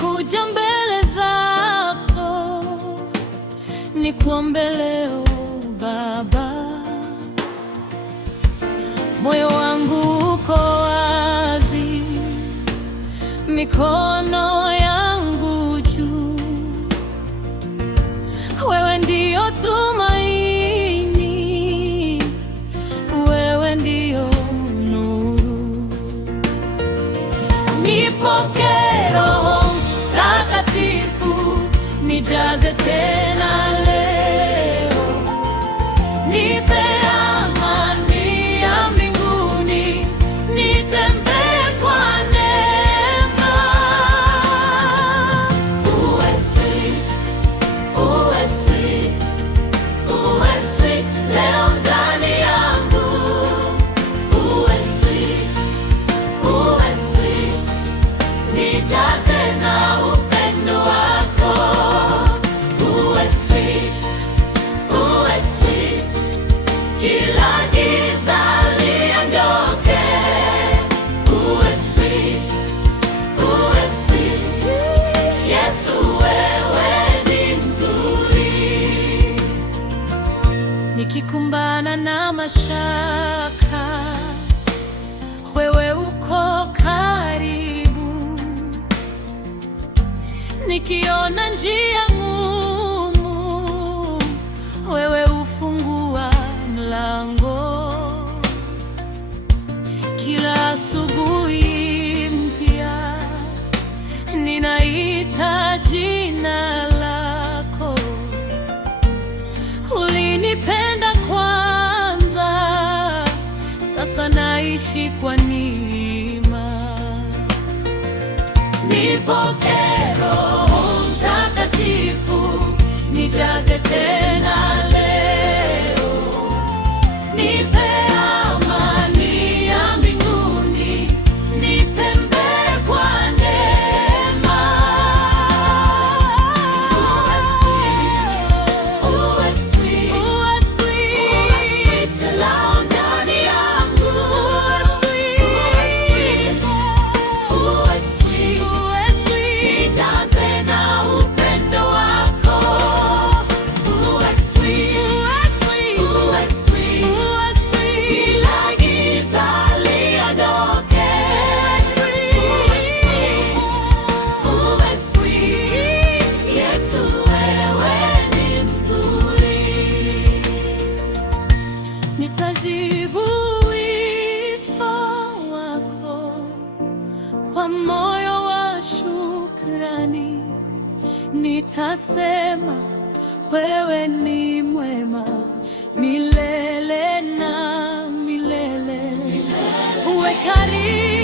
nimekuja mbele zako nikuombe leo Baba, moyo wangu uko wazi, mikono yangu juu. Wewe ndio tumaini, wewe ndio nuru. Nipokee Roho Mtakatifu, nijaze tena leo, nipe amani ya mbinguni, nitembee kwa neema. Uwe sweet, uwe sweet, uwe sweet leo ndani yangu. Uwe sweet, uwe sweet, nijaze na upendo wako. Uwe sweet, uwe sweet, kila giza liondoke. Uwe sweet, uwe sweet, Yesu wewe ni mzuri. Nikikumbana na mashaka, wewe uko karibu. Nikiona njia ngumu, wewe hufungua mlango. Kila asubuhi mpya ninaita jina lako. Ulinipenda kwanza, sasa naishi kwa neema. Nipokee Roho Mtakatifu, nijaze tena leo, nipe amani ya mbinguni, nitembee kwa neema. Uwe sweet, uwe sweet, uwe sweet leo ndani yangu. Uwe sweet, uwe sweet, nijaze na upendo wako. Uwe sweet, uwe sweet, kila giza liondoke. Uwe sweet, Yesu wewe ni mzuri. Nitajibu wito wako kwa moyo wa shukrani. Nitasema wewe ni mwema milele na milele. Uwe karibu